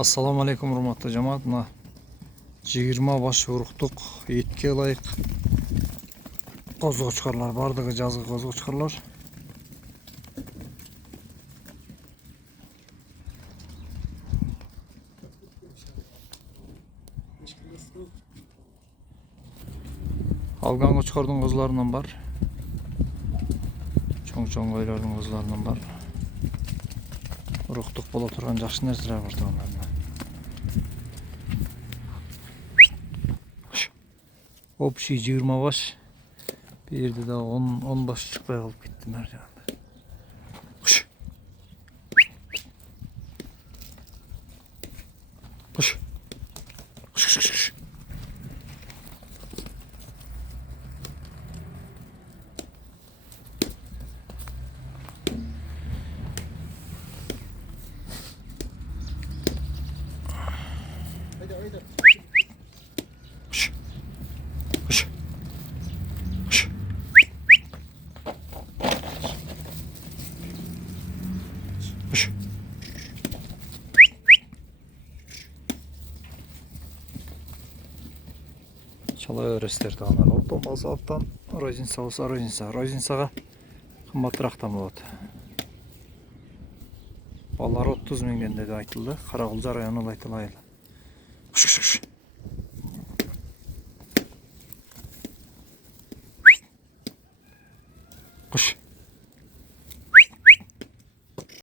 Assalamu alaikum урматтуу жамаат. Мына 20 баш уруктук этке ылайык козгочкорлор, бардыгы жазгы козгочкорлор. Алган кочкордун козуларынан бар. Чоң койлордун козуларынан бар. Уруктук боло турган жакшы нерселер бар тагында. Общий 20 баш. Bir yerde daha 10 baş çıkmaya alıp gittim her yerde. Kuş. Kuş. Kuş kuş kuş kuş. Kuş. Kuş. Kuş. Kuş. Çalay öresler dağlar. Alttan bazı alttan rozинца olsa rozинца. Розинцаға қымбатырақтан болады. Баллар 30 мыңнан деп айтылды. Қарақұлжар районы айтылайды. Құш құш құш.